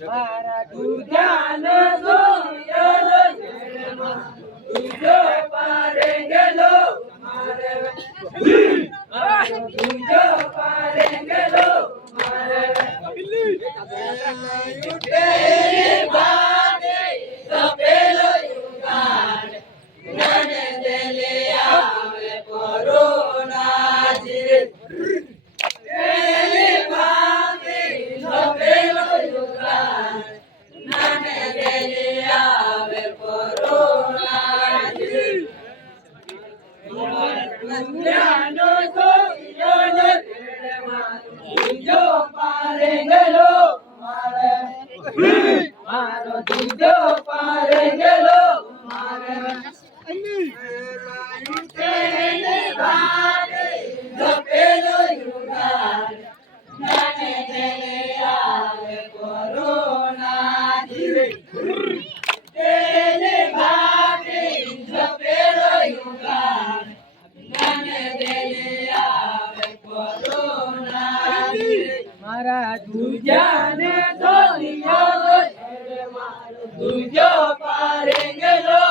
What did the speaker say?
મારા દુજાનો દુનિયાનો જેડમાં દુજો પારે ગેલો મારે દુજો પારે ગેલો મારે તેરી બાને તપેલો યુગાન મને દેલે આવે કોરોના જીરે તેરી બાને તપેલો યુગાન મને દેલે આવે કોરોના જીરે દુનિયાનો દુનિયાનો જેડમાં દુજો પારે ગેલો મારે મારો દુજો પારે ગેલો મારે તેને ભારે ધપેલો યુગાન મને તેને આવે કોરોના જીવે તેને ભારે ધપેલો યુગાન મને તેને આવે કોરોના જીવે મારા દુજાને દુનિયાનો જેડમાં દુજો પારે ગેલો